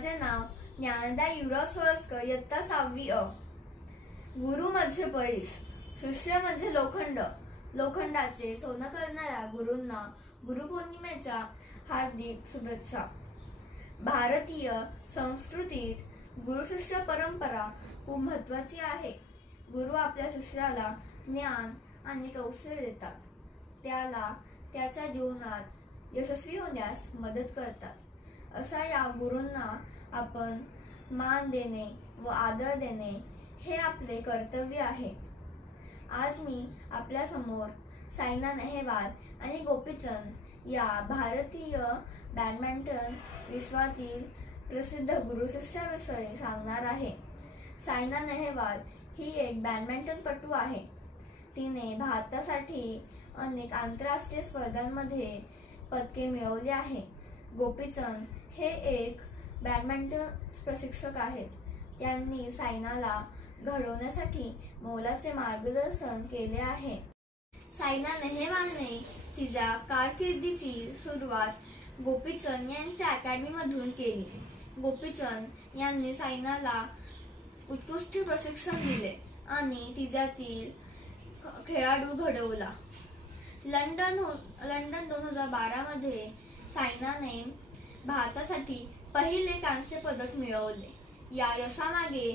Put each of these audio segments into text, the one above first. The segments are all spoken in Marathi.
माझे नाव ज्ञानदा युवराज सोळसकर, इयत्ता 6वी अ। गुरु म्हणजे पैस, शिष्य म्हणजे लोखंड। लोखंडाचे सोनं करणाऱ्या गुरूंना गुरुपौर्णिमेच्या हार्दिक शुभेच्छा। भारतीय संस्कृतीत गुरु शिष्य परंपरा खूप महत्त्वाची आहे। गुरु आपल्या शिष्याला ज्ञान आणि कौशल्य देतात, त्याला त्याच्या जीवनात यशस्वी होण्यास मदत करतात। अशा या गुरूंना आपण मान देणे व आदर देणे हे आपले कर्तव्य आहे। आज मी आपल्या समोर सायना नेहवाल आणि गोपीचंद या भारतीय बॅडमिंटन विश्वातील प्रसिद्ध गुरु शिष्याविषयी सांगणार आहे। सायना नेहवाल ही एक बॅडमिंटनपटू आहे। तिने भारतासाठी अनेक आंतरराष्ट्रीय स्पर्धांमध्ये पदके मिळवली आहे। गोपीचंद हे एक बॅडमिंटन प्रशिक्षक आहेत। त्यांनी सायनाला घडवण्यासाठी मोलाचे मार्गदर्शन केले आहे। सायना नेहवालने तिच्या कारकिर्दीची सुरुवात गोपीचंद यांच्या अकॅडमीमधून केली। गोपीचंद यांनी सायनाला उत्कृष्ट प्रशिक्षण दिले आणि तिच्यातील खेळाडू घडवला। लंडन 2012 मध्ये सायनाने भारतासाठी पहिले कांस्य पदक मिळवले। या यशामागे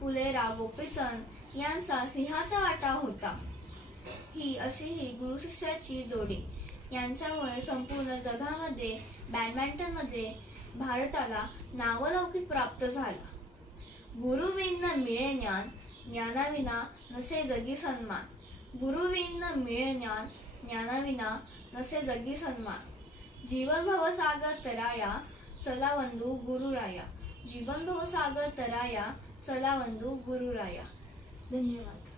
पुलेरा गोपीचंद यांचा सिंहाचा वाटा होता। ही गुरु शिष्याची जोडी, यांच्यामुळे संपूर्ण जगामध्ये बॅडमिंटनमध्ये भारताला नावलौकिक प्राप्त झाला। गुरुविन मिळे ज्ञान, ज्ञानाविना नसे जगी सन्मान। गुरुविन मिळे ज्ञान, ज्ञानाविना नसे जगी सन्मान। जीवन भवसागर तराया, चला वंदू गुरुराया। जीवन भवसागर तराया, चला वंदू गुरुराया। धन्यवाद।